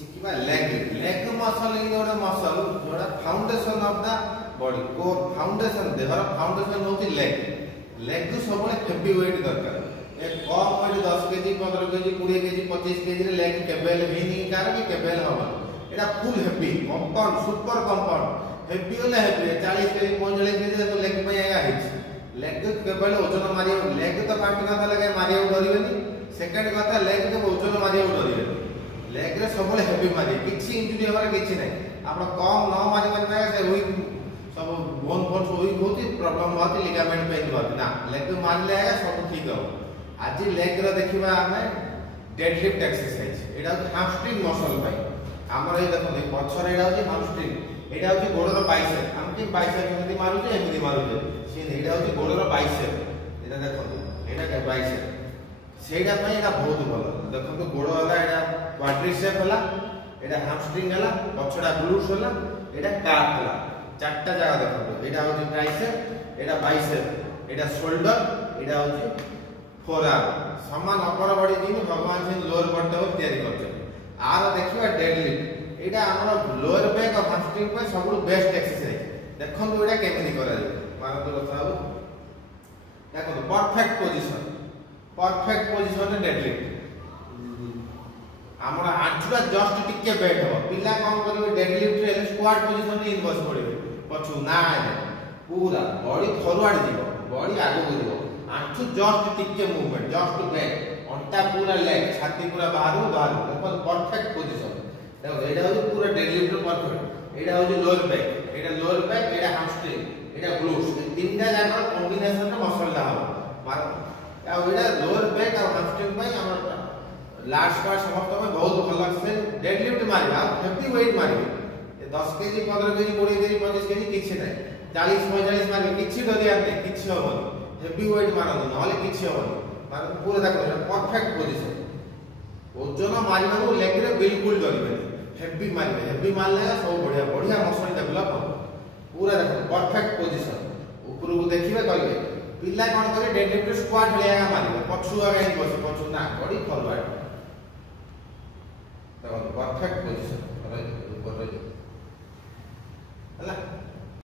शिखिबा leg muscle इन गोटे muscle जोड़ा foundation of the body core foundation देहर फाउंडेशन होती लेग सब हेवी वेट दरकार ए कम weight 10 KG 15 KG 20 KG 25 KG रे लेग केबल हेनी कार कि केबल हबन एटा full heavy compound super compound heavy होले हेवी 40 केजी 45 केजी तो लेग पे आया हिच लेग केबल ओजन मारियो लेग तो काट ना लगे मारियो डरिबेनी सेकंड कथा लेग के ओजन मारियो डरिबेनी लेग रे सब हेवी मारि किछि इंजुरी हमारे किछि नै आपण कम न मारि मारि से हुई सब बोन फोन हुई होती प्रॉब्लम होती लिगामेंट पेन होती ना लेग मारले आया सब ठीक हो आज लेग रे देखिबा हमें डेडलिफ्ट एक्सरसाइज एटा हैमस्ट्रिंग मसल भाई हमर ए देखो पछर एटा होची हैमस्ट्रिंग एटा होची गोडर बाइसेप हम कि बाइसेप एमति मारू जे एमति मारू जे से एटा होची गोडर बाइसेप एटा देखो एटा के बाइसेप सेटा पई एटा बहुत भलो देखो गोड वाला एटा क्वाड्रिसेप हला एटा हैमस्ट्रिंग हला पछडा ग्लूट्स हला एटा काफ हला चारटा जगह देखो एटा होची ट्राइसेप एटा बाइसेप एटा शोल्डर एटा होची फोरआर्म समान अपर बॉडी दिन भगवान से लोअर बॉडी को तैयारी करते आर देखिबा डेडलिफ्ट एटा हमर लोअर बैक और हैमस्ट्रिंग पे सबु बेस्ट एक्सरसाइज देखो एटा केमनि करा मारन तो କଥା हो देखो परफेक्ट पोजीशन डेडलिफ्ट हमरा आंचुरा जस्ट टिके बैठ हो पिला काम करबे डेडलिफ्ट रे स्क्वाट पोजीशन रे इन बस पड़िबे पछु ना पूरा बॉडी फॉरवर्ड जीवो बॉडी आगो जीवो आंचु जस्ट टिके मूवमेंट जस्ट बैक अंटा पूरा लेग छाती पूरा बाहर देखो परफेक्ट पोजीशन देखो एटा हो पूरा डेडलिफ्ट रो परफेक्ट एटा हो लोअर बैक एटा हैमस्ट्रिंग एटा ग्लूट्स तीनटा जाकर कॉम्बिनेशन रे मसल ला हो मार आ एटा लोअर बैक और हैमस्ट्रिंग पई हमर लास्ट पार्ट समस्त में बहुत भल से डेडलिफ्ट मारिबा हेवी वेट मारिबे 10 केजी 15 केजी 20 केजी 25 केजी किछि नै 40 45 मारिबे किछि डरिया नै किछि होबो हेवी वेट मारन नले किछि होबो मार पूरा देखो परफेक्ट पोजीशन ओजन मारिबा को लेग रे बिल्कुल डरिबे हेवी मारले सब बढ़िया मसल डेवलप हो पूरा देखो परफेक्ट पोजीशन ऊपर को देखिबे कहबे पिला कोन करे डेडलिफ्ट स्क्वाट लेगा मारिबे पछु आगे बस पछु ना बॉडी फॉरवर्ड देखो परफेक्ट पोजीशन ऊपर रही है